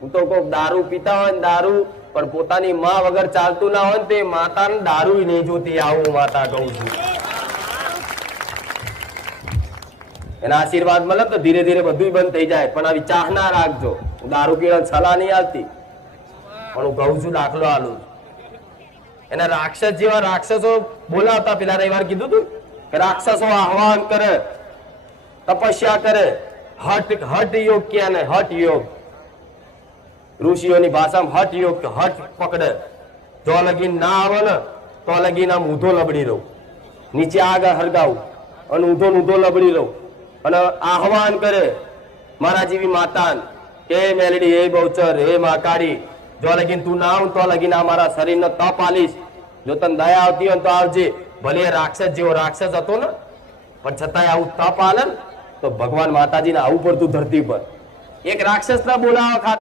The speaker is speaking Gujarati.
હું તો કોક દારૂ પીતા હોય ને દારૂ પણ પોતાની માં વગર ચાલતું ના હોય ને તે માતાને દારૂ નહીં જોતી, આવું માતા કહું છું. એના આશીર્વાદ મળે તો ધીરે ધીરે બધું બંધ થઈ જાય. પણ આવી ચાહ ના રાખજો. દારૂ પીવા સલાહ નહીં આવતી, પણ હું કહું છું, દાખલો આલું. એના રાક્ષસ જેવા રાક્ષસો બોલાવતા. પેલા રવિવાર કીધું તું કે રાક્ષસો આહવાન કરે, તપસ્યા કરે, હઠ યોગ ક્યાં ને હઠ યોગ, ઋષિઓની ભાષામાં હઠ યોગ, હઠ પકડે. જો લગીન ના આવે ને તો લગીન આમ ઊંધો લબડી રહું, નીચે આગળ હરગાવું અને ઊંધો લબડી રહું અને આહવાન કરે મારા જેવી માતા કે મેલડી, હે બહુચર, હે મહાકાળી, જો લગીન તું ના આવ તો લગીન આ મારા શરીરનો તપ આલીશ. જો તને દયા આવતી હોય તો આવજે. ભલે રાક્ષસ જેવો રાક્ષસ હતો ને, પણ છતાંય આવું તપ આલે ને તો ભગવાન માતાજીને આવું પડતું ધરતી પર. એક રાક્ષસ ના બોલાવા ખાતે